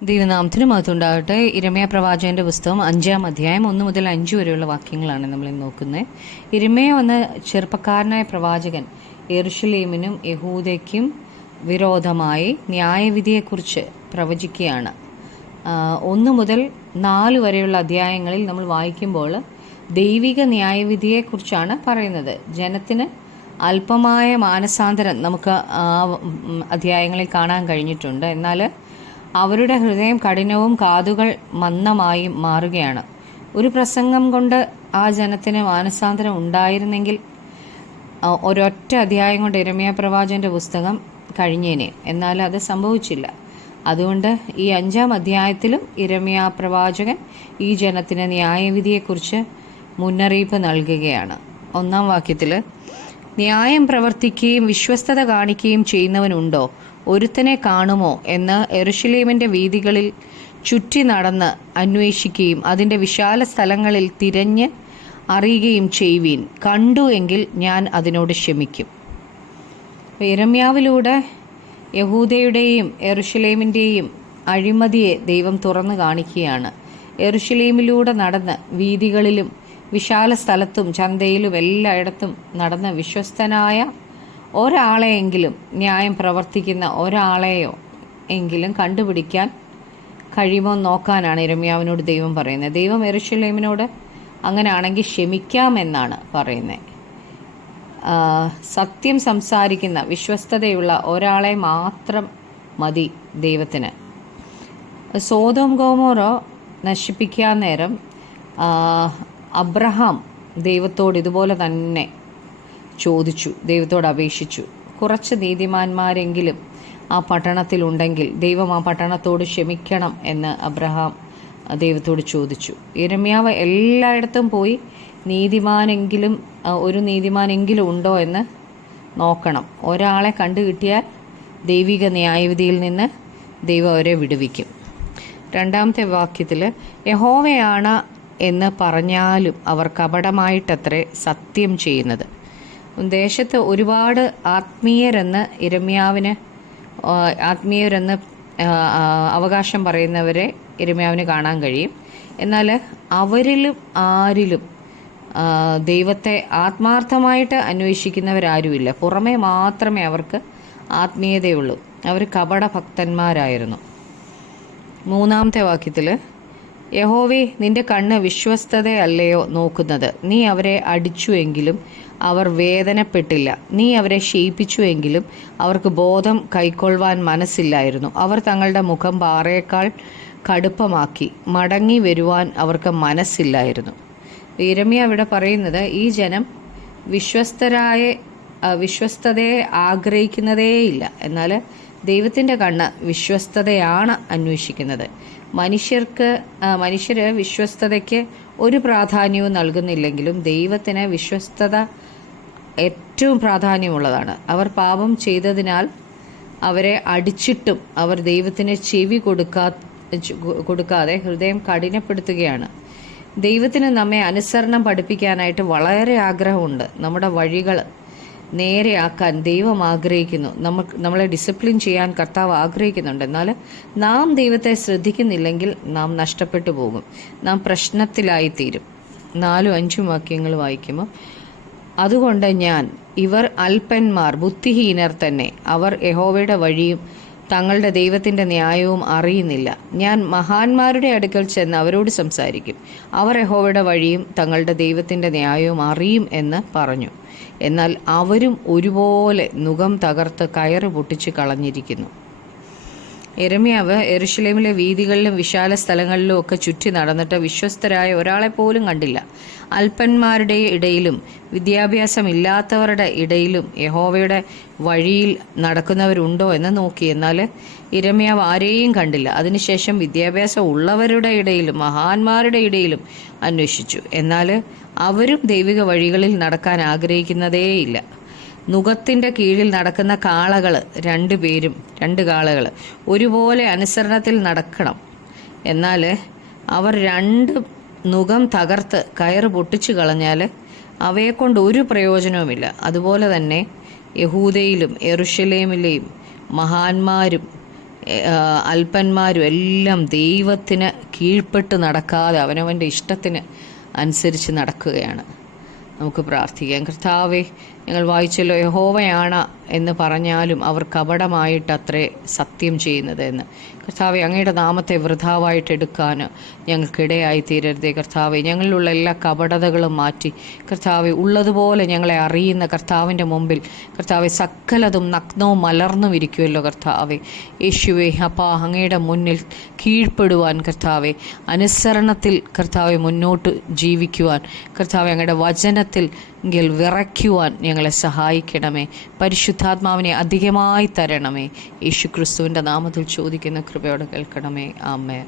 ദൈവനാമത്തിന് മഹത്വമുണ്ടാകട്ടെ. ഇരമ്യാ പ്രവാചകന്റെ പുസ്തകം 5-ാം അധ്യായം 1 മുതൽ 5 വരെയുള്ള വാക്യങ്ങളാണ് നമ്മൾ നോക്കുന്നത്. ഇരമ്യാ എന്ന ചെറുപ്പക്കാരനായ പ്രവാചകൻ യെരുശലേമിനും യഹൂദയ്ക്കും വിരോധമായി ന്യായവിധിയെക്കുറിച്ച് പ്രവചിക്കുകയാണ്. 1 മുതൽ 4 വരെയുള്ള അധ്യായങ്ങളിൽ നമ്മൾ വായിക്കുമ്പോൾ ദൈവിക ന്യായവിധിയെക്കുറിച്ചാണ് പറയുന്നത്. ജനത്തിന് അല്പമായ മാനസാന്തരം നമുക്ക് അധ്യായങ്ങളിൽ കാണാൻ കഴിഞ്ഞിട്ടുണ്ട്. എന്നാൽ അവരുടെ ഹൃദയം കഠിനവും കാതുകൾ മന്ദമായും മാറുകയാണ്. ഒരു പ്രസംഗം കൊണ്ട് ആ ജനത്തിന് മാനസാന്തരം ഉണ്ടായിരുന്നെങ്കിൽ ഒരൊറ്റ അധ്യായം കൊണ്ട് ഇരമ്യാ പ്രവാചകന്റെ പുസ്തകം കഴിഞ്ഞേനെ. എന്നാൽ അത് സംഭവിച്ചില്ല. അതുകൊണ്ട് ഈ 5-ാം അധ്യായത്തിലും ഇരമ്യാ പ്രവാചകൻ ഈ ജനത്തിന് ന്യായവിധിയെക്കുറിച്ച് മുന്നറിയിപ്പ് നൽകുകയാണ്. 1-ാം വാക്യത്തിൽ, ന്യായം പ്രവർത്തിക്കുകയും വിശ്വസ്തത കാണിക്കുകയും ചെയ്യുന്നവനുണ്ടോ? ഒരുത്തനെ കാണുമോ എന്ന് യെരുശലേമിൻ്റെ വീഥികളിൽ ചുറ്റി നടന്ന് അന്വേഷിക്കുകയും അതിൻ്റെ വിശാല സ്ഥലങ്ങളിൽ തിരഞ്ഞ് അറിയുകയും ചെയ്യുവീൻ. കണ്ടു എങ്കിൽ ഞാൻ അതിനോട് ക്ഷമിക്കും. യിരെമ്യാവിലൂടെ യഹൂദയുടെയും യെരുശലേമിൻ്റെയും അഴിമതിയെ ദൈവം തുറന്നു കാണിക്കുകയാണ്. യെരുശലേമിലൂടെ നടന്ന് വീഥികളിലും വിശാല സ്ഥലത്തും ചന്തയിലും എല്ലായിടത്തും നടന്ന് വിശ്വസ്തനായ ഒരാളെയെങ്കിലും, ന്യായം പ്രവർത്തിക്കുന്ന ഒരാളെയോ എങ്കിലും കണ്ടുപിടിക്കാൻ കഴിയുമോ നോക്കാനാണ് ഇരമ്യാവിനോട് ദൈവം പറയുന്നത്. ദൈവം യെരുശലേമിനോട് അങ്ങനെയാണെങ്കിൽ ക്ഷമിക്കാമെന്നാണ് പറയുന്നത്. സത്യം സംസാരിക്കുന്ന വിശ്വസ്തതയുള്ള ഒരാളെ മാത്രം മതി ദൈവത്തിന്. സോദോം ഗോമോറ നശിപ്പിക്കാൻ നേരം അബ്രഹാം ദൈവത്തോട് ഇതുപോലെ തന്നെ ചോദിച്ചു, ദൈവത്തോട് അപേക്ഷിച്ചു. കുറച്ച് നീതിമാന്മാരെങ്കിലും ആ പട്ടണത്തിലുണ്ടെങ്കിൽ ദൈവം ആ പട്ടണത്തോട് ക്ഷമിക്കണം എന്ന് അബ്രഹാം ദൈവത്തോട് ചോദിച്ചു. യിരെമ്യാവ് എല്ലായിടത്തും പോയി ഒരു നീതിമാനെങ്കിലും ഉണ്ടോ എന്ന് നോക്കണം. ഒരാളെ കണ്ടു കിട്ടിയാൽ ദൈവിക ന്യായവിധിയിൽ നിന്ന് ദൈവം അവരെ വിടുവിക്കും. 2-ാമത്തെ വാക്യത്തിൽ, യഹോവയാണ് എന്ന് പറഞ്ഞാലും അവർ കപടമായിട്ടത്രേ സത്യം ചെയ്യുന്നത്. ദേശത്ത് ഒരുപാട് ആത്മീയരെന്ന് അവകാശം പറയുന്നവരെ ഇരമ്യാവിന് കാണാൻ കഴിയും. എന്നാൽ അവരിലും ആരിലും ദൈവത്തെ ആത്മാർത്ഥമായിട്ട് അന്വേഷിക്കുന്നവരാരുമില്ല. പുറമേ മാത്രമേ അവർക്ക് ആത്മീയതയുള്ളൂ. അവർ കപട ഭക്തന്മാരായിരുന്നു. 3-ാമത്തെ വാക്യത്തിൽ, യഹോവേ, നിന്റെ കണ്ണ് വിശ്വസ്തതയല്ലയോ നോക്കുന്നത്? നീ അവരെ അടിച്ചുവെങ്കിലും അവർ വേദനപ്പെട്ടില്ല. നീ അവരെ ക്ഷയിപ്പിച്ചുവെങ്കിലും അവർക്ക് ബോധം കൈക്കൊള്ളുവാൻ മനസ്സില്ലായിരുന്നു. അവർ തങ്ങളുടെ മുഖം പാറയേക്കാൾ കടുപ്പമാക്കി. മടങ്ങി വരുവാൻ അവർക്ക് മനസ്സില്ലായിരുന്നു. യിരെമ്യാ ഇവിടെ പറയുന്നത്, ഈ ജനം വിശ്വസ്തതയെ ആഗ്രഹിക്കുന്നതേയില്ല. എന്നാൽ ദൈവത്തിൻ്റെ കണ്ണ് വിശ്വസ്തതയാണ് അന്വേഷിക്കുന്നത്. മനുഷ്യർ വിശ്വസ്തതയ്ക്ക് ഒരു പ്രാധാന്യവും നൽകുന്നില്ലെങ്കിലും ദൈവത്തിന് വിശ്വസ്തത ഏറ്റവും പ്രാധാന്യമുള്ളതാണ്. അവർ പാപം ചെയ്തതിനാൽ അവരെ അടിച്ചിട്ടും അവർ ദൈവത്തിന് ചെവി കൊടുക്കാതെ ഹൃദയം കഠിനപ്പെടുത്തുകയാണ്. ദൈവത്തിന് നമ്മെ അനുസരണം പഠിപ്പിക്കാനായിട്ട് വളരെ ആഗ്രഹമുണ്ട്. നമ്മുടെ വഴികൾ നേരെയാക്കാൻ ദൈവം ആഗ്രഹിക്കുന്നു. നമ്മളെ ഡിസിപ്ലിൻ ചെയ്യാൻ കർത്താവ് ആഗ്രഹിക്കുന്നുണ്ട്. എന്നാൽ നാം ദൈവത്തെ ശ്രദ്ധിക്കുന്നില്ലെങ്കിൽ നാം നഷ്ടപ്പെട്ടു പോകും. നാം പ്രശ്നത്തിലായിത്തീരും. 4-5 വാക്യങ്ങൾ വായിക്കുമ്പോൾ, അതുകൊണ്ട് ഇവർ അല്പന്മാർ, ബുദ്ധിഹീനർ തന്നെ. അവർ യഹോവയുടെ വഴിയും തങ്ങളുടെ ദൈവത്തിൻ്റെ ന്യായവും അറിയുന്നില്ല. ഞാൻ മഹാന്മാരുടെ അടുക്കൽ ചെന്ന് അവരോട് സംസാരിക്കും. അവർ യഹോവയുടെ വഴിയും തങ്ങളുടെ ദൈവത്തിൻ്റെ ന്യായവും അറിയും എന്ന് പറഞ്ഞു. എന്നാൽ അവരും ഒരുപോലെ നുകം തകർത്ത് കയറ് പൊട്ടിച്ച് കളഞ്ഞിരിക്കുന്നു. യിരെമ്യാവ് യെരുശലേമിലെ വീഥികളിലും വിശാല സ്ഥലങ്ങളിലും ഒക്കെ ചുറ്റി നടന്നിട്ട് വിശ്വസ്തരായ ഒരാളെ പോലും കണ്ടില്ല. അല്പന്മാരുടെ ഇടയിലും വിദ്യാഭ്യാസമില്ലാത്തവരുടെ ഇടയിലും യഹോവയുടെ വഴിയിൽ നടക്കുന്നവരുണ്ടോ എന്ന് നോക്കി. എന്നാൽ യിരെമ്യാവ് ആരെയും കണ്ടില്ല. അതിനുശേഷം വിദ്യാഭ്യാസം ഉള്ളവരുടെ ഇടയിലും മഹാന്മാരുടെ ഇടയിലും അന്വേഷിച്ചു. എന്നാൽ അവരും ദൈവിക വഴികളിൽ നടക്കാൻ ആഗ്രഹിക്കുന്നതേയില്ല. നുകത്തിൻ്റെ കീഴിൽ നടക്കുന്ന കാളകൾ, 2 കാളകൾ ഒരുപോലെ അനുസരണത്തിൽ നടക്കണം. എന്നാൽ അവർ 2 നുകം തകർത്ത് കയറ് പൊട്ടിച്ചു കളഞ്ഞാൽ അവയെക്കൊണ്ട് ഒരു പ്രയോജനവുമില്ല. അതുപോലെ തന്നെ യഹൂദയിലും യെരുശലേമിലെയും മഹാന്മാരും അല്പന്മാരും എല്ലാം ദൈവത്തിന് കീഴ്പ്പെട്ട് നടക്കാതെ അവനവൻ്റെ ഇഷ്ടത്തിന് അനുസരിച്ച് നടക്കുകയാണ്. നമുക്ക് പ്രാർത്ഥിക്കാം. കർത്താവേ, ഞങ്ങൾ വായിച്ചല്ലോ, യഹോവയാണ് എന്ന് പറഞ്ഞാലും അവർ കപടമായിട്ട് അത്രേ സത്യം ചെയ്യുന്നത് എന്ന്. കർത്താവെ, അങ്ങയുടെ നാമത്തെ വൃഥാവായിട്ട് എടുക്കാൻ ഞങ്ങൾക്കിടയായി തീരരുതേ. കർത്താവെ, ഞങ്ങളിലുള്ള എല്ലാ കപടതകളും മാറ്റി കർത്താവെ, ഉള്ളതുപോലെ ഞങ്ങളെ അറിയുന്ന കർത്താവിൻ്റെ മുമ്പിൽ കർത്താവെ, സകലതും നഗ്നവും മലർന്നും ഇരിക്കുമല്ലോ കർത്താവെ. യേശുവേ, അപ്പാ, അങ്ങയുടെ മുന്നിൽ കീഴ്പ്പെടുവാൻ കർത്താവെ, അനുസരണത്തിൽ കർത്താവെ മുന്നോട്ട് ജീവിക്കുവാൻ കർത്താവെ, അങ്ങയുടെ വചനത്തിൽ വിറയ്ക്കുവാൻ ഞങ്ങളെ സഹായിക്കണമേ. പരിശുദ്ധാത്മാവിനെ അധികമായി തരണമേ. യേശു ക്രിസ്തുവിൻ്റെ നാമത്തിൽ ചോദിക്കുന്ന കൃപയോടെ കേൾക്കണമേ. ആമേൻ.